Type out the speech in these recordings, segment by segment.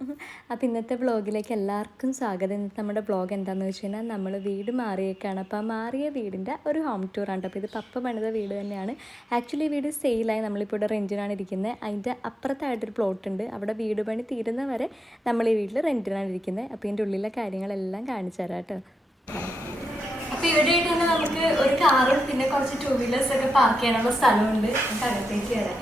അപ്പോൾ ഇന്നത്തെ വ്ളോഗിലേക്ക് എല്ലാവർക്കും സ്വാഗതം. ഇന്നത്തെ നമ്മുടെ വ്ളോഗ് എന്താണെന്ന് വെച്ച് കഴിഞ്ഞാൽ നമ്മൾ വീട് മാറിയേക്കാണ്. അപ്പോൾ ആ മാറിയ വീടിൻ്റെ ഒരു ഹോം ടൂറാണ്. അപ്പോൾ ഇത് പപ്പ പണിത വീട് തന്നെയാണ്. ആക്ച്വലി വീട് സെയിലായി, നമ്മളിപ്പോൾ ഇവിടെ റെൻറ്റിനാണ് ഇരിക്കുന്നത്. അതിൻ്റെ അപ്പുറത്തായിട്ടൊരു പ്ലോട്ട് ഉണ്ട്. അവിടെ വീട് പണി തീരുന്നവരെ നമ്മൾ ഈ വീട്ടിൽ റെൻറ്റിനാണ് ഇരിക്കുന്നത്. അപ്പോൾ ഇതിൻ്റെ ഉള്ളിലെ കാര്യങ്ങളെല്ലാം കാണിച്ചു തരാം കേട്ടോ. അപ്പോൾ ഇവിടെ ആയിട്ട് തന്നെ നമുക്ക് ഒരു കാറും പിന്നെ കുറച്ച് 2 വീലേഴ്സൊക്കെ പാർക്ക് ചെയ്യാനുള്ള സ്ഥലമുണ്ട്. നമുക്ക് അകത്തേക്ക് വരാം.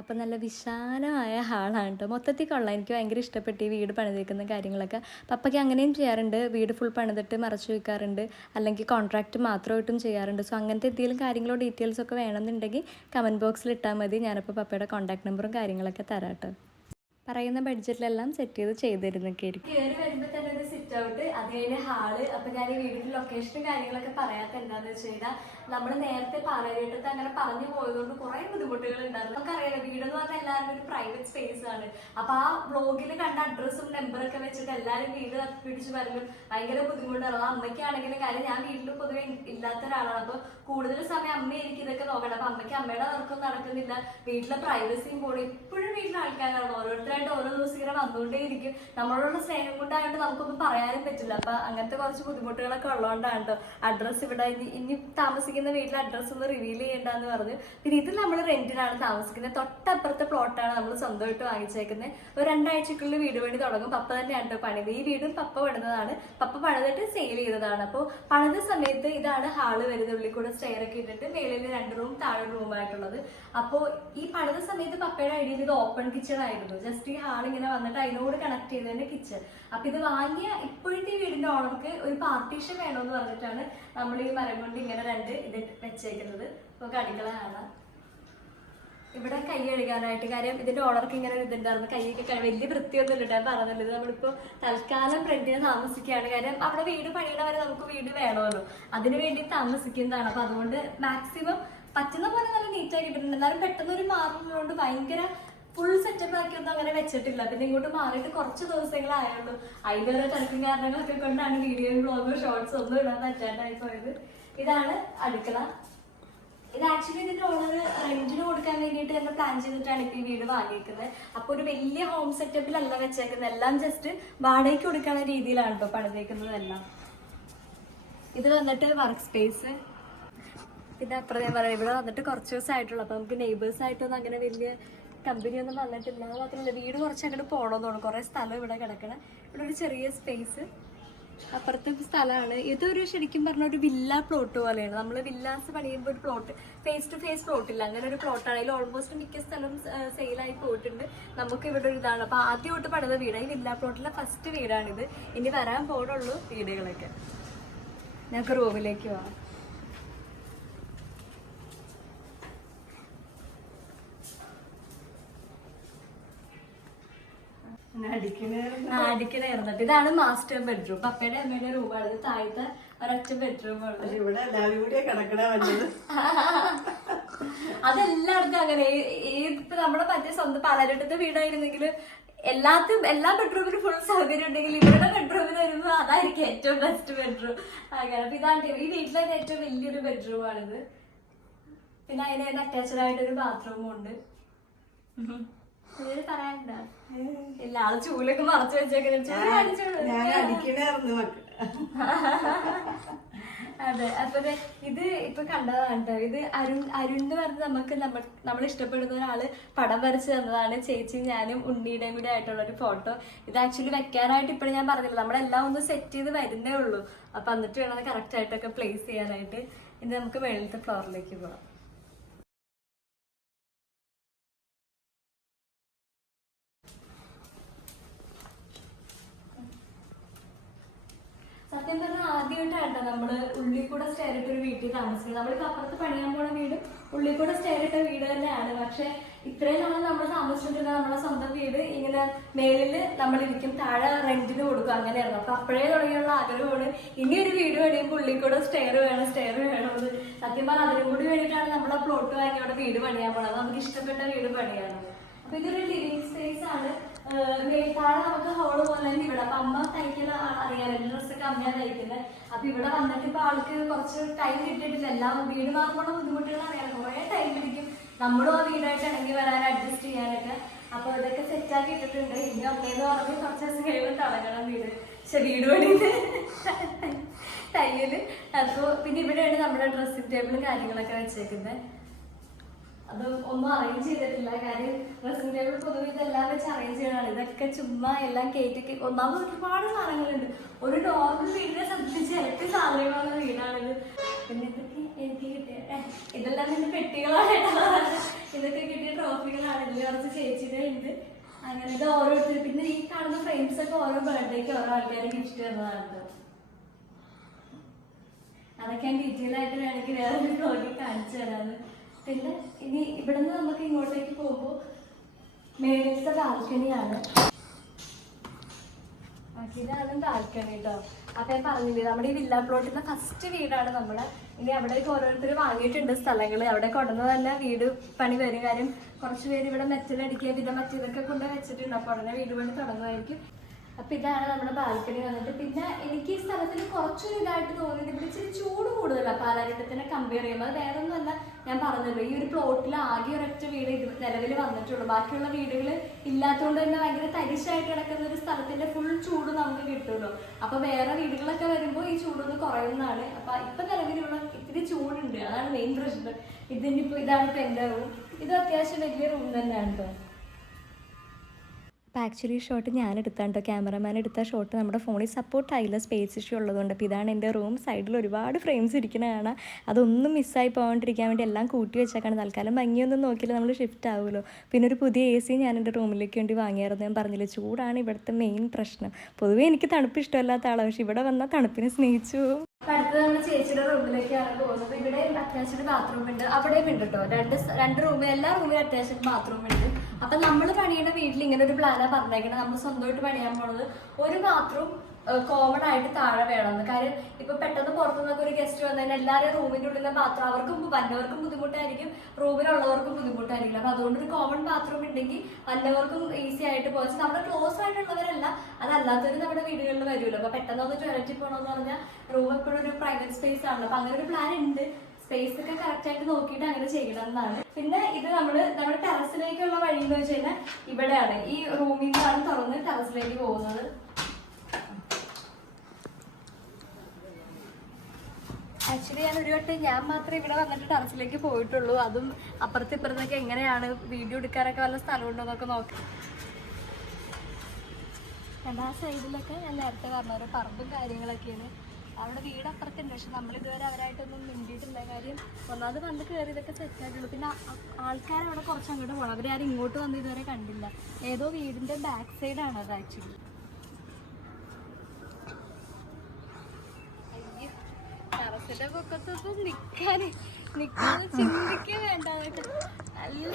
അപ്പം നല്ല വിശാലമായ ഹാളാണ് കേട്ടോ. മൊത്തത്തിൽ കൊള്ളാം. എനിക്ക് ഭയങ്കര ഇഷ്ടപ്പെട്ടു ഈ വീട് പണിതേക്കുന്ന കാര്യങ്ങളൊക്കെ. പപ്പയ്ക്ക് അങ്ങനെയും ചെയ്യാറുണ്ട്. വീട് ഫുൾ പണിതിട്ട് മറച്ചു വയ്ക്കാറുണ്ട്, അല്ലെങ്കിൽ കോൺട്രാക്റ്റ് മാത്രമായിട്ടും ചെയ്യാറുണ്ട്. സോ അങ്ങനത്തെ എന്തെങ്കിലും കാര്യങ്ങളോ ഡീറ്റെയിൽസൊക്കെ വേണമെന്നുണ്ടെങ്കിൽ കമൻറ്റ് ബോക്സിൽ ഇട്ടാൽ മതി. ഞാനിപ്പോൾ പപ്പയുടെ കോൺടാക്ട് നമ്പറും കാര്യങ്ങളൊക്കെ തരാം കേട്ടോ. പറയുന്ന ബഡ്ജറ്റിലെല്ലാം സെറ്റ് ചെയ്ത് തരുന്നൊക്കെ ആയിരിക്കും. കയറി വരുമ്പോൾ തന്നെ ഒരു സിറ്റ് ഔട്ട്, അത് കഴിഞ്ഞ് ഹാള്. അപ്പം ഞാൻ ഈ വീടിൻ്റെ ലൊക്കേഷനും കാര്യങ്ങളൊക്കെ പറയാത്ത എന്താണെന്ന് വെച്ച് കഴിഞ്ഞാൽ നമ്മൾ നേരത്തെ പാലാരിവട്ടത്ത് അങ്ങനെ പറഞ്ഞു പോയതുകൊണ്ട് കുറേ ബുദ്ധിമുട്ടുകൾ ഉണ്ടായിരുന്നു. നമുക്കറിയാലോ, വീടെന്ന് പറഞ്ഞാൽ എല്ലാവരും ഒരു പ്രൈവറ്റ് സ്പേസ് ആണ്. അപ്പോൾ ആ വ്ളോഗിൽ കണ്ട അഡ്രസ്സും നമ്പറൊക്കെ വെച്ചിട്ട് എല്ലാവരും വീട് പിടിച്ച് വരുമ്പോൾ ഭയങ്കര ബുദ്ധിമുട്ടാണ്. അമ്മയ്ക്കാണെങ്കിലും കാര്യം ഞാൻ വീട്ടിൽ പൊതുവെ ഇല്ലാത്ത ഒരാളാണ്. അപ്പോൾ കൂടുതൽ സമയം അമ്മയായിരിക്കും ഇതൊക്കെ നോക്കണം. അപ്പം അമ്മയ്ക്ക് അമ്മയുടെ വർക്കും നടക്കുന്നില്ല, വീട്ടിലെ പ്രൈവസിയും പോലും. ഇപ്പോഴും വീട്ടിലെ ആൾക്കാരാണ് ഓരോരുത്തരായിട്ട് ഓരോ ദിവസം ഇങ്ങനെ വന്നുകൊണ്ടേയിരിക്കും. നമ്മളോടുള്ള സ്നേഹം കൊണ്ടായിട്ട് നമുക്കൊന്നും പറയാനും പറ്റില്ല. അപ്പം അങ്ങനത്തെ കുറച്ച് ബുദ്ധിമുട്ടുകളൊക്കെ ഉള്ളതുകൊണ്ടാണ് കേട്ടോ അഡ്രസ്സ് ഇവിടെ ഇനി താമസിക്കുന്ന വീട്ടിലെ അഡ്രസ്സ് ഒന്ന് റിവീൽ ചെയ്യേണ്ടെന്ന് പറഞ്ഞു. പിന്നെ ഇത് നമ്മൾ റെന്റിനാണ് താമസിക്കുന്നത്. തൊട്ടപ്പുറത്തെ പ്ലോട്ടാണ് നമ്മൾ സ്വന്തമായിട്ട് വാങ്ങിച്ചേക്കുന്നത്. ഒരു 2 ആഴ്ചക്കുള്ളിൽ വീട് പണി തുടങ്ങും. പപ്പ തന്നെയാണ് കേട്ടോ പണിത്. ഈ വീടും പപ്പ പണിതതാണ്. പപ്പ പണിതിട്ട് സെയിൽ ചെയ്തതാണ്. അപ്പോൾ പണിത സമയത്ത് ഇതാണ് ഹാള് വരുന്നത്. ഉള്ളിൽ കൂടെ സ്റ്റെയർ ഒക്കെ ഇട്ടിട്ട് മേളിൽ 2 റൂം താഴെ റൂമായിട്ടുള്ളത്. അപ്പോൾ ഈ പണിത സമയത്ത് പപ്പയുടെ ഐഡിയയിൽ ഇത് ഓപ്പൺ കിച്ചൺ ആയിരുന്നു. ജസ്റ്റ് ഈ ഹാൾ ഇങ്ങനെ വന്നിട്ട് അതിനോട് കണക്ട് ചെയ്തതിന്റെ കിച്ചൺ. അപ്പൊ ഇത് വാങ്ങിയ ഇപ്പോഴത്തെ വീടിന്റെ ഓണർക്ക് ഒരു പാർട്ടീഷൻ വേണമെന്ന് പറഞ്ഞിട്ടാണ് നമ്മൾ ഈ മരം കൊണ്ട് ഇങ്ങനെ 2 ഇത് വെച്ചേക്കുന്നത്. നമുക്ക് അടുക്കള കാണാം. ഇവിടെ കൈ കഴുകാനായിട്ട്, കാര്യം ഇതിന്റെ ഓണർക്ക് ഇങ്ങനെ ഒരു ഇതുണ്ടായിരുന്നു. കൈയൊക്കെ വലിയ വൃത്തിയൊന്നും ഇല്ല. ഞാൻ പറഞ്ഞില്ല, ഇത് നമ്മളിപ്പോ തൽക്കാലം റെന്റിന് താമസിക്കുകയാണ്. കാര്യം അവിടെ വീട് പണിയുടെ വരെ നമുക്ക് വീട് വേണമല്ലോ, അതിനു വേണ്ടി താമസിക്കുന്നതാണ്. അപ്പൊ അതുകൊണ്ട് മാക്സിമം പറ്റുന്ന പോലെ നല്ല നീറ്റാക്കി ഇട്ടിട്ടുണ്ട്. എന്നാലും പെട്ടെന്ന് ഒരു മാറുന്നതുകൊണ്ട് ഭയങ്കര ഫുൾ സെറ്റപ്പ് ആക്കിയൊന്നും അങ്ങനെ വെച്ചിട്ടില്ല. പിന്നെ ഇങ്ങോട്ട് മാറിയിട്ട് കുറച്ച് ദിവസങ്ങളായുള്ളൂ. അതിൻ്റെ തിരക്കും കാരണങ്ങളൊക്കെ കൊണ്ടാണ് വീഡിയോയും വ്ളോഗും ഷോർട്സ് ഒന്നും ഇടാൻ പറ്റാണ്ടായി പോയത്. ഇതാണ് അടുക്കള. ഇത് ആക്ച്വലി ഇതിന്റെ ഓണർ റെന്റിന് കൊടുക്കാൻ വേണ്ടിയിട്ട് തന്നെ പ്ലാൻ ചെയ്തിട്ടാണ് ഇപ്പൊ ഈ വീട് വാങ്ങിയിരിക്കുന്നത്. അപ്പൊ ഒരു വലിയ ഹോം സെറ്റപ്പിലല്ല വെച്ചേക്കുന്നത്. എല്ലാം ജസ്റ്റ് വാടകയ്ക്ക് കൊടുക്കാനുള്ള രീതിയിലാണ് ഇപ്പൊ പണിതേക്കുന്നതെല്ലാം. ഇത് വന്നിട്ട് വർക്ക് സ്പേസ്. പിന്നെ അപ്പുറം ഞാൻ പറയാം, ഇവിടെ വന്നിട്ട് കുറച്ച് ദിവസമായിട്ടുള്ളൂ. അപ്പൊ നമുക്ക് നെയ്ബേഴ്സ് ആയിട്ടൊന്നും അങ്ങനെ വലിയ കമ്പനി ഒന്നും വന്നിട്ടില്ല. അത് മാത്രമല്ല വീട് കുറച്ച് അങ്ങോട്ട് പോകണമെന്ന് തോന്നുന്നു. കുറെ സ്ഥലം ഇവിടെ കിടക്കണം. ഇവിടെ ഒരു ചെറിയ സ്പേസ്, അപ്പുറത്തെ സ്ഥലമാണ്. ഇതൊരു ശരിക്കും പറഞ്ഞ ഒരു വില്ല പ്ലോട്ട് പോലെയാണ്. നമ്മൾ വില്ലാസ് പണിയുമ്പോൾ ഒരു പ്ലോട്ട് ഫേസ് ടു ഫേസ് പ്ലോട്ടില്ല, അങ്ങനെ ഒരു പ്ലോട്ടാണ്. അതിൽ ഓൾമോസ്റ്റ് മിക്ക സ്ഥലം സെയിലായി പോയിട്ടുണ്ട്. നമുക്ക് ഇവിടെ ഒരു ഇതാണ്. അപ്പൊ ആദ്യമായിട്ട് പണിത വീട് ഈ വില്ല പ്ലോട്ടിലെ ഫസ്റ്റ് വീടാണിത്. ഇനി വരാൻ പോടുള്ളൂ വീടുകളൊക്കെ. ഞങ്ങൾക്ക് റൂമിലേക്ക് പോവാം. അടിക്കണായിരുന്നിട്ട് ഇതാണ് മാസ്റ്റർ ബെഡ്റൂം. പപ്പയുടെ അമ്മയുടെ റൂമാണ്. ഇത് താഴത്തെ ഒരൊറ്റ ബെഡ്റൂമാണ്. അതെല്ലായിടത്തും അങ്ങനെ. ഇപ്പൊ നമ്മുടെ മറ്റേ സ്വന്തം പാലാരിവട്ടത്തെ വീടായിരുന്നെങ്കിൽ എല്ലാ ബെഡ്റൂമിനും ഫുൾ സൗകര്യം ഉണ്ടെങ്കിൽ ഇവരുടെ ബെഡ്റൂമിൽ വരുമ്പോ അതായിരിക്കും ഏറ്റവും ബെസ്റ്റ് ബെഡ്റൂം. അങ്ങനെ അപ്പൊ ഇതാണ് ഈ വീട്ടിലെ ഏറ്റവും വലിയൊരു ബെഡ്റൂമാണിത്. പിന്നെ അതിന് അറ്റാച്ച്ഡ് ആയിട്ടൊരു ബാത്റൂമും ഉണ്ട്. പറയാനുണ്ടോ? ഇല്ല, ആള് ചൂലൊക്കെ മറച്ചു വെച്ചേക്കുന്നത്. അതെ. അപ്പൊ ഇത് ഇപ്പൊ കണ്ടതാണ് കേട്ടോ. ഇത് അരുൺ എന്ന് പറഞ്ഞ് നമ്മൾ ഇഷ്ടപ്പെടുന്ന ഒരാള് പടം വരച്ച് തന്നതാണ്. ചേച്ചി ഞാനും ഉണ്ണിയുടെയും കൂടെ ആയിട്ടുള്ള ഒരു ഫോട്ടോ. ഇത് ആക്ച്വലി വെക്കാനായിട്ട് ഇപ്പോഴും ഞാൻ പറഞ്ഞില്ല, നമ്മളെല്ലാം ഒന്ന് സെറ്റ് ചെയ്ത് വരുന്നേ ഉള്ളൂ. അപ്പൊ എന്നിട്ട് വേണം കറക്റ്റ് ആയിട്ടൊക്കെ പ്ലേസ് ചെയ്യാനായിട്ട്. ഇനി നമുക്ക് മേളിലത്തെ ഫ്ലോറിലേക്ക് പോകാം. സത്യം പറഞ്ഞാൽ ആദ്യമായിട്ടാട്ടോ നമ്മള് ഉള്ളിൽ കൂടെ സ്റ്റെയർ ഇട്ടൊരു വീട്ടിൽ താമസിക്കുന്നത്. നമ്മളിപ്പോ അപ്പുറത്ത് പണിയാൻ പോണ വീട് ഉള്ളിൽ കൂടെ സ്റ്റെയർ ഇട്ട വീട് തന്നെയാണ്. പക്ഷെ ഇത്രയും നാളെ നമ്മൾ താമസിച്ചിട്ടുള്ള നമ്മളെ സ്വന്തം വീട് ഇങ്ങനെ മേളില് നമ്മളിരിക്കും, താഴെ റെന്റിന് കൊടുക്കും, അങ്ങനെയായിരുന്നു. അപ്പൊ അപ്പോഴേ തുടങ്ങിയുള്ള ആഗ്രഹമാണ് ഇനിയൊരു വീട് പണിയുമ്പോൾ ഉള്ളിൽ കൂടെ സ്റ്റെയർ വേണമെന്ന്. സത്യം പറഞ്ഞാൽ അതിനും കൂടി വേണ്ടിയിട്ടാണ് നമ്മളെ പ്ലോട്ട് വാങ്ങി അവിടെ വീട് പണിയാൻ പോണത്. നമുക്ക് ഇഷ്ടപ്പെട്ട വീട് പണിയാണ്. അപ്പൊ ഇതൊരു ലിവിങ് സ്പേസ് ആണ്. താഴെ നമുക്ക് ഹോള് പോലെ തന്നെ ഇവിടെ. അപ്പൊ അമ്മ തയ്ക്കുന്ന അറിയാലോ, ഡ്രസ്സൊക്കെ അമ്മയാണ് തയ്ക്കുന്നത്. അപ്പൊ ഇവിടെ വന്നിട്ട് ഇപ്പൊ ആൾക്ക് കുറച്ച് ടൈം കിട്ടിയിട്ടില്ല. എല്ലാം വീട് മാറുമ്പോൾ ബുദ്ധിമുട്ടുകൾ അറിയാം, കുറെ ടൈം പിടിക്കും. നമ്മളും ആ വീടായിട്ട് ഇണങ്ങി വരാൻ, അഡ്ജസ്റ്റ് ചെയ്യാനൊക്കെ. അപ്പൊ ഇതൊക്കെ സെറ്റാക്കി ഇട്ടിട്ടുണ്ട്. ഇനി അമ്മയെന്ന് പറഞ്ഞ് കുറച്ച് ദിവസം കഴിയുമ്പോൾ തുടങ്ങണം വീട്. പക്ഷെ വീട് പണിയുണ്ട് തയ്യല്. അപ്പോൾ പിന്നെ ഇവിടെയാണ് നമ്മുടെ ഡ്രസ്സിംഗ് ടേബിളും കാര്യങ്ങളൊക്കെ വെച്ചേക്കുന്നത്. അത് ഒന്നും അറേഞ്ച് ചെയ്തിട്ടില്ല. കാര്യം ഡ്രസ്സിംഗ് ടേബിൾ പൊതുവെ ഇതെല്ലാം വെച്ച് അറേഞ്ച് ചെയ്യണതാണ്. ഇതൊക്കെ ചുമ്മാ എല്ലാം കയറ്റി ഒന്നാമത് ഒരുപാട് സാധനങ്ങളുണ്ട്. ഒരു നോർമൽ വീടിനെ സംബന്ധിച്ച് ഇരട്ടി സാധനങ്ങളുള്ള വീടാണിത്. പിന്നെ ഇതൊക്കെ എനിക്ക് കിട്ടിയ ഇതെല്ലാം എന്റെ പെട്ടികളാണ്. ഇതൊക്കെ കിട്ടിയ ട്രോഫികളാണ്. ഇതിൽ കുറച്ച് ചേച്ചികളുണ്ട്. അങ്ങനെ ഇത് ഓരോരുത്തർ. പിന്നെ ഈ കാണുന്ന ഫ്രെയിംസ് ഒക്കെ ഓരോ ബർത്ത്ഡേക്ക് ഓരോ ആൾക്കാരെ ഗിഫ്റ്റ് തരുന്നതാണ്. അതൊക്കെ ഞാൻ ഡീറ്റെയിൽ ആയിട്ട് വേണമെങ്കിൽ വേറൊരു ബ്ലോഗിൽ കാണിച്ചു തരാന്ന്. പിന്നെ ഇനി ഇവിടെ നിന്ന് നമുക്ക് ഇങ്ങോട്ടേക്ക് പോകുമ്പോൾ മേളിലത്തെ ബാൽക്കണിയാണ്. ഇതാണ് ബാൽക്കണി കേട്ടോ. അപ്പൊ ഞാൻ പറഞ്ഞില്ലേ, നമ്മുടെ ഈ വില്ല പ്ലോട്ടിന്റെ ഫസ്റ്റ് വീടാണ് നമ്മുടെ. ഇനി അവിടേക്ക് ഓരോരുത്തർ വാങ്ങിയിട്ടുണ്ട് സ്ഥലങ്ങൾ. അവിടെ കൊണ്ടുവന്ന് തന്നെ വീട് പണി വരും. കാര്യം കുറച്ച് പേര് ഇവിടെ മെറ്റലടിക്കുക പിന്നെ മറ്റേതൊക്കെ കൊണ്ട് വെച്ചിട്ടുണ്ട്. അപ്പൊ ഉടനെ വീട് പണി തുടങ്ങുമായിരിക്കും. അപ്പൊ ഇതാണ് നമ്മുടെ ബാൽക്കണി വന്നിട്ട്. പിന്നെ എനിക്ക് ഈ സ്ഥലത്തിൽ കുറച്ചൊരു ഇതായിട്ട് തോന്നിയത് ഇവിടെ ഇച്ചിരി ചൂട് കൂടുതലാണ് പാലാരിട്ടത്തിനെ കമ്പയർ ചെയ്യുമ്പോൾ. അത് വേറെ ഒന്നുമല്ല, ഞാൻ പറഞ്ഞല്ലോ ഈ ഒരു പ്ലോട്ടിൽ ആകെ ഒരൊറ്റ വീട് നിലവിൽ വന്നിട്ടുള്ളൂ. ബാക്കിയുള്ള വീടുകൾ ഇല്ലാത്തതുകൊണ്ട് തന്നെ ഭയങ്കര തരിശായിട്ട് കിടക്കുന്ന ഒരു സ്ഥലത്തിന്റെ ഫുൾ ചൂട് നമുക്ക് കിട്ടുമല്ലോ. അപ്പൊ വേറെ വീടുകളൊക്കെ വരുമ്പോൾ ഈ ചൂടൊന്ന് കുറയുന്നതാണ്. അപ്പൊ ഇപ്പൊ നിലവിലുള്ള ഇത്തിരി ചൂടുണ്ട്, അതാണ് മെയിൻ പ്രശ്നം. ഇതാണ് ഇപ്പൊ എന്റെ റൂം. ഇത് അത്യാവശ്യം വലിയ റൂം തന്നെയാണ് കേട്ടോ. അപ്പോൾ ആക്ച്വലി ഷോട്ട് ഞാൻ എടുത്താൽ കേട്ടോ, ക്യാമറമാൻ എടുത്ത ഷോട്ട് നമ്മുടെ ഫോണിൽ സപ്പോർട്ടായില്ല, സ്പേസ് ഇഷ്യൂ ഉള്ളതുകൊണ്ട്. അപ്പോൾ ഇതാണ് എൻ്റെ റൂം. സൈഡിൽ ഒരുപാട് ഫ്രെയിംസ് ഇരിക്കുന്ന കാണാം. അതൊന്നും മിസ്സായി പോകാണ്ടിരിക്കാൻ വേണ്ടി എല്ലാം കൂട്ടി വെച്ചേക്കാണ്. തൽക്കാലം ഭംഗിയൊന്നും നോക്കിയില്ല, നമ്മൾ ഷിഫ്റ്റ് ആവുമല്ലോ. പിന്നെ ഒരു പുതിയ AC ഞാൻ എൻ്റെ റൂമിലേക്ക് വേണ്ടി വാങ്ങിയായിരുന്നു. ഞാൻ പറഞ്ഞില്ല, ചൂടാണ് ഇവിടുത്തെ മെയിൻ പ്രശ്നം. പൊതുവേ എനിക്ക് തണുപ്പ് ഇഷ്ടമല്ലാത്ത ആളാണ്, പക്ഷെ ഇവിടെ വന്നാൽ തണുപ്പിനെ സ്നേഹിച്ചു. അടുത്തത് നമ്മൾ ചേച്ചിയുടെ റൂമിലേക്കാണ് പോകുന്നത്. ഇവിടെ അറ്റാച്ച്ഡ് ബാത്റൂം ഉണ്ട്, അവിടെയും ഉണ്ട് കേട്ടോ. രണ്ട് റൂമിൽ, എല്ലാ റൂമിലും അറ്റാച്ച്ഡ് ബാത്റൂം ഉണ്ട്. അപ്പൊ നമ്മൾ പണിയുന്ന വീട്ടിൽ ഇങ്ങനെ ഒരു പ്ലാനാണ് പറഞ്ഞേക്കുന്നത്. നമ്മൾ സ്വന്തമായിട്ട് പണിയാൻ പോണത് ഒരു ബാത്റൂം കോമൺ ആയിട്ട് താഴെ വേണമെന്ന്. കാര്യം ഇപ്പൊ പെട്ടെന്ന് പുറത്തുനിന്നൊക്കെ ഒരു ഗസ്റ്റ് വന്നതിന് എല്ലാവരും റൂമിന്റെ ഉള്ളിലെ ബാത്റൂം അവർക്കും വന്നവർക്കും ബുദ്ധിമുട്ടായിരിക്കും, റൂമിലുള്ളവർക്കും ബുദ്ധിമുട്ടായിരിക്കും. അപ്പൊ അതുകൊണ്ട് ഒരു കോമൺ ബാത്റൂം ഉണ്ടെങ്കിൽ വന്നവർക്കും ഈസി ആയിട്ട് പോകാം. നമ്മുടെ ക്ലോസ് ആയിട്ടുള്ളവരല്ല, അതല്ലാത്തവരും നമ്മുടെ വീടുകളിൽ വരുമല്ലോ. അപ്പൊ പെട്ടെന്ന് ഒന്ന് ടോയ്ലറ്റിൽ പോകണമെന്ന് പറഞ്ഞാൽ റൂം എപ്പോഴും ഒരു പ്രൈവറ്റ് സ്പേസ് ആണല്ലോ. അപ്പൊ അങ്ങനെ ഒരു പ്ലാൻ ഉണ്ട്. സ്പേസ് ഒക്കെ കറക്റ്റ് ആയിട്ട് നോക്കിയിട്ട് അങ്ങനെ ചെയ്യണം എന്നാണ്. പിന്നെ ഇത് നമ്മുടെ ടെറസിലേക്കുള്ള വഴി എന്ന് വെച്ച് കഴിഞ്ഞാൽ ഇവിടെയാണ്. ഈ റൂമിൽ നിന്നാണ് തുറന്ന് ടെറസിലേക്ക് പോകുന്നത്. ആക്ച്വലി ഞാൻ മാത്രമേ ഇവിടെ വന്നിട്ട് ടെറസിലേക്ക് പോയിട്ടുള്ളൂ. അതും അപ്പുറത്തിപ്പുറത്തൊക്കെ എങ്ങനെയാണ് വീഡിയോ എടുക്കാനൊക്കെ വല്ല സ്ഥലമുണ്ടോ എന്നൊക്കെ നോക്കി. ആ സൈഡിലൊക്കെ ഞാൻ നേരത്തെ പറഞ്ഞ ഓരോ പറമ്പും കാര്യങ്ങളൊക്കെയാണ്. അവിടെ വീട് അപ്പുറത്തുണ്ട്, പക്ഷെ നമ്മളിതുവരെ അവരായിട്ടൊന്നും മിണ്ടിയിട്ടില്ല. കാര്യം ഒന്നാമത് പണ്ട് കയറി ഇതൊക്കെ സെറ്റായിട്ടുള്ളൂ. പിന്നെ ആൾക്കാർ അവിടെ കുറച്ച് അങ്ങോട്ട് പോകണം. അവരാരും ഇങ്ങോട്ട് വന്ന് ഇതുവരെ കണ്ടില്ല. ഏതോ വീടിന്റെ ബാക്ക് സൈഡാണ് അത് ആക്ച്വലി. ടെറസിന്റെ പൊക്കത്തൊന്നും നിക്കാതെ ചിന്തിക്കുക വേണ്ട. നല്ല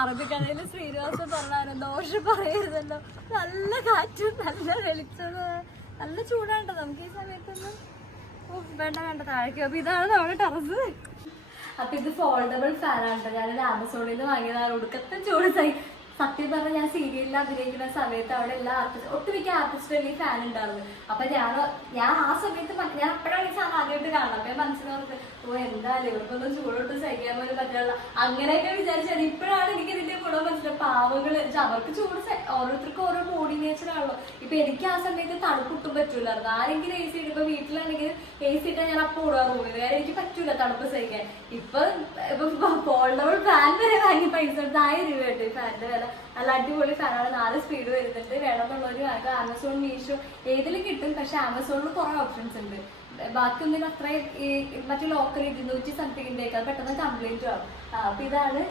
അറബിക്കഥയില് ശ്രീനിവാസൻ പറഞ്ഞാൽ ദോഷം പറയരുതല്ലോ. നല്ല കാറ്റും നല്ല വെളിച്ചം, നല്ല ചൂടാണ്ടോ നമുക്ക് ഈ സമയത്തൊന്നും. വേണ്ട താഴേക്ക്. അപ്പൊ ഇതാണ് നമ്മുടെ ടെറസ്. അപ്പൊ ഇത് ഫോൾഡബിൾ ഫാനാണ്. ഞാനൊരു ആമസോണിൽ നിന്ന് വാങ്ങിയതാണ്. ഒടുക്കത്തെ ചൂട് സത്യം പറഞ്ഞാൽ ഞാൻ സീരിയലിൽ അഭിനയിക്കുന്ന സമയത്ത് അവിടെ എല്ലാ ഒട്ടുമിക്ക ആർട്ടിസ്റ്റുകളിൽ ഫാൻ ഉണ്ടായിരുന്നു. അപ്പൊ ഞാൻ ആ സമയത്ത് ഞാൻ അപ്പോഴാണ് ഈ സാധനം ആദ്യമായിട്ട് കാണണം. അപ്പൊ ഞാൻ മനസ്സിലാവുന്നത് എന്തായാലും ഇവർക്കൊന്നും ചൂടോട്ട് സഹിക്കാൻ പോലും പറ്റില്ല, അങ്ങനെയൊക്കെ വിചാരിച്ചാൽ ഇപ്പോഴാണ് എനിക്ക് ഇതിന്റെ ഗുണം മനസ്സിലാവും. പാവങ്ങള് അവർക്ക് ചൂട് ഓരോരുത്തർക്കും ഓരോ ബോഡി നേച്ചറാണല്ലോ. ഇപ്പൊ എനിക്ക് ആ സമയത്ത് തണുപ്പൊട്ടും പറ്റൂലായിരുന്നു. ആരെങ്കിലും AC ഇട്ട്, ഇപ്പൊ വീട്ടിലാണെങ്കിൽ AC ഇട്ടാൽ ഞാൻ അപ്പൊ ഓടാൻ പോകുന്നത്. കാരണം എനിക്ക് പറ്റൂല തണുപ്പ് സഹിക്കാൻ. ഇപ്പൊ ഫോൾഡബിൾ ഫാൻ വരെ വാങ്ങി പൈസ എടുത്ത് 1000 രൂപ കേട്ടോ ഈ ഫാനിന്റെ വില. നല്ല അടിപൊളി ഫാനാണ്. 4 സ്പീഡ് വരുന്നുണ്ട്. വേണമെന്നുള്ളൊരു ആമസോൺ, മീഷോ ഏതിലും കിട്ടും. പക്ഷെ ആമസോണിൽ കുറെ ഓപ്ഷൻസ് ഉണ്ട്. ബാക്കിയൊന്നും അത്രയും മറ്റു ലോക്കൽ 200 സംതിങ്ങിൻ്റെയൊക്കെ പെട്ടെന്ന് കംപ്ലൈന്റ് ആവും. അപ്പൊ ഇതാണ്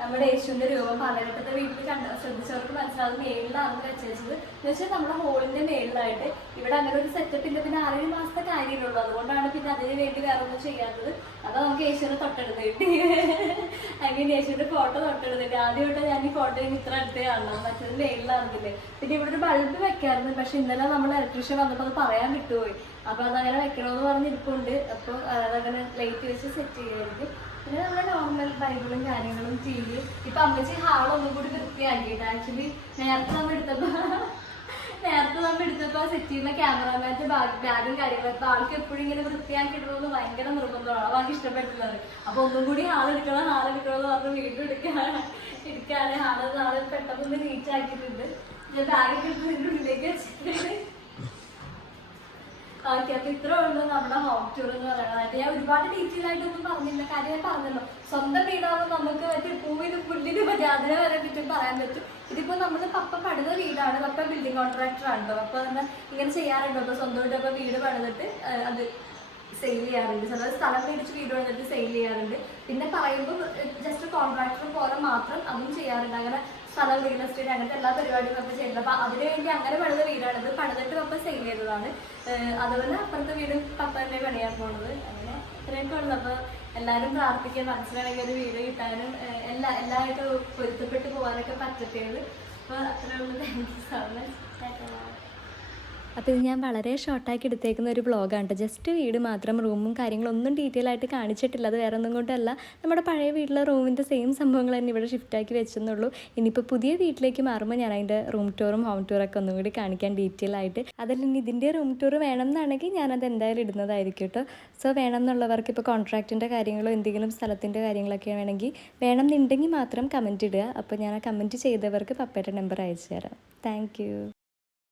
നമ്മുടെ യേശുവിന്റെ രൂപം. പാലഘട്ടത്തെ വീട്ടിൽ ശ്രദ്ധിച്ചവർക്ക് മനസ്സിലാവും മേളിലാണെന്ന് വെച്ചത്. എന്ന് വെച്ചാൽ നമ്മുടെ ഹോളിന്റെ മേളിലായിട്ട് ഇവിടെ അങ്ങനെ ഒരു സെറ്റപ്പ് ഇല്ല. പിന്നെ 6 മാസത്തെ കാര്യമുള്ളൂ. അതുകൊണ്ടാണ് പിന്നെ അതിന് വേണ്ടി വേറെ ഒന്നും ചെയ്യാത്തത്. അപ്പൊ നമുക്ക് യേശുവിനെ തൊട്ടെടുത്തിട്ട് അങ്ങനെ യേശുവിന്റെ ഫോട്ടോ തൊട്ടെടുത്തിട്ട് ആദ്യമായിട്ട് ഞാൻ ഈ ഫോട്ടോ ഇത്ര അടുത്തേ കാണണം. മറ്റൊരു മേളിലാണെന്നില്ലേ. പിന്നെ ഇവിടെ ഒരു ബൾബ് വെക്കാറുണ്ട്. പക്ഷെ ഇന്നലെ നമ്മൾ ഇലക്ട്രീഷ്യൻ വന്നപ്പോൾ അത് പറയാൻ വിട്ടുപോയി. അപ്പൊ അതങ്ങനെ വെക്കണമെന്ന് പറഞ്ഞിരിപ്പുണ്ട്. അപ്പൊ അതങ്ങനെ ലൈറ്റ് വെച്ച് സെറ്റ് ചെയ്യുമായിരിക്കും. പിന്നെ നമ്മുടെ നോർമൽ ബൈബിളും കാര്യങ്ങളും TV. ഇപ്പൊ അമ്മച്ചി ഹാളൊന്നും കൂടി വൃത്തിയാക്കിയിട്ട്. ആക്ച്വലി നേരത്തെ നമ്മൾ എടുത്തപ്പോ നേരത്തെ നമ്മൾ എടുത്തപ്പോൾ സെറ്റ് ചെയ്യുന്ന ക്യാമറാമാൻ്റെ ബാഗും കാര്യങ്ങളും അപ്പോൾ ആൾക്ക് എപ്പോഴും ഇങ്ങനെ വൃത്തിയാക്കിയിടുന്നത് ഭയങ്കര നിർബന്ധമാണ്. അപ്പോൾ ആൾക്ക് ഇഷ്ടപ്പെട്ടുള്ളത്. അപ്പോൾ ഒന്നും കൂടി ഹാളെടുക്കണം എന്ന് പറഞ്ഞ് വീണ്ടും എടുക്കാണ് ഹാള് പെട്ടെന്ന് നീറ്റ് ആക്കിയിട്ടുണ്ട്. ഞാൻ ബാഗൊക്കെ എടുത്ത് ഇതിൻ്റെ ഉള്ളിലേക്ക് വെച്ചിട്ടുണ്ട്. ഓക്കെ, അപ്പൊ ഇത്രേ ഉള്ളൂ നമ്മുടെ ഹോം ടൂർ എന്ന് പറയുന്നത്. ഞാൻ ഒരുപാട് ഡീറ്റെയിൽ ആയിട്ടൊന്നും പറഞ്ഞില്ല, കാര്യം ഞാൻ പറഞ്ഞല്ലോ, സ്വന്തം വീടാകുമ്പോൾ നമുക്ക് മറ്റേ പൂവിന് പുല്ലിന് ജാതിര വരെ പറ്റും പറയാൻ പറ്റും. ഇതിപ്പോ നമ്മൾ പപ്പ പണിത വീടാണ്, പപ്പ ബിൽഡിംഗ് കോൺട്രാക്ടർ ആണല്ലോ. അപ്പൊ ഇങ്ങനെ ചെയ്യാറുണ്ടോ? അപ്പൊ സ്വന്തമായിട്ട് വീട് പണിതിട്ട് അത് സെയിൽ ചെയ്യാറുണ്ട്. ചില സ്ഥലം മേടിച്ച് വീട് വന്നിട്ട് സെയിൽ ചെയ്യാറുണ്ട്. പിന്നെ പറയുമ്പോൾ ജസ്റ്റ് കോൺട്രാക്ടർ പോലെ മാത്രം അതും ചെയ്യാറുണ്ട്. അങ്ങനെ സ്ഥലം, റിയൽ എസ്റ്റേറ്റ് അങ്ങനത്തെ എല്ലാ പരിപാടിയും പപ്പ ചെയ്യുന്നത്. അപ്പൊ അതിനു വേണ്ടി അങ്ങനെ പണിത വീടാണിത്. പണിതിട്ട് പപ്പ സെയിൽ ചെയ്തതാണ്. അതുപോലെ അപ്പുറത്തെ വീട് പപ്പ തന്നെ പണിയാൻ പോണത്. അങ്ങനെ ഇത്രയൊക്കെ ഉള്ളത്. അപ്പൊ എല്ലാവരും പ്രാർത്ഥിക്കുക, മനസ്സിലാണെങ്കിൽ ഒരു വീട് കിട്ടാനും എല്ലാമായിട്ട് പൊരുത്തപ്പെട്ട് പോകാനൊക്കെ പറ്റത്തേ ഉള്ളൂ. അപ്പൊ അത്രേ ഉള്ളൂ. Thank you so much. അപ്പോൾ ഇത് ഞാൻ വളരെ ഷോർട്ടാക്കി എടുത്തേക്കുന്ന ഒരു വ്ളോഗാണ് കേട്ടോ. ജസ്റ്റ് വീട് മാത്രം, റൂമും കാര്യങ്ങളൊന്നും ഡീറ്റെയിൽ ആയിട്ട് കാണിച്ചിട്ടില്ല. അത് വേറെ ഒന്നും കൊണ്ടല്ല, നമ്മുടെ പഴയ വീട്ടിലെ റൂമിൻ്റെ സെയിം സംഭവങ്ങൾ തന്നെ ഇവിടെ ഷിഫ്റ്റാക്കി വെച്ചെന്നുള്ളൂ. ഇനിയിപ്പോൾ പുതിയ വീട്ടിലേക്ക് മാറുമ്പോൾ ഞാൻ അതിൻ്റെ റൂം ടൂറും ഹോം ടൂറൊക്കെ ഒന്നും കൂടി കാണിക്കാൻ ഡീറ്റെയിൽ ആയിട്ട്. അതിൽ ഇനി ഇതിൻ്റെ റൂം ടൂർ വേണം എന്നാണെങ്കിൽ ഞാനത് എന്തായാലും ഇടുന്നതായിരിക്കും കേട്ടോ. സോ വേണം എന്നുള്ളവർക്ക് ഇപ്പോൾ കോൺട്രാക്റ്റിൻ്റെ കാര്യങ്ങളോ എന്തെങ്കിലും സ്ഥലത്തിൻ്റെ കാര്യങ്ങളൊക്കെ വേണം എന്നുണ്ടെങ്കിൽ മാത്രം കമൻറ്റ് ഇടുക. അപ്പോൾ ഞാൻ ആ കമൻറ്റ് ചെയ്തവർക്ക് പപ്പയുടെ നമ്പർ അയച്ചു തരാം. Thank you.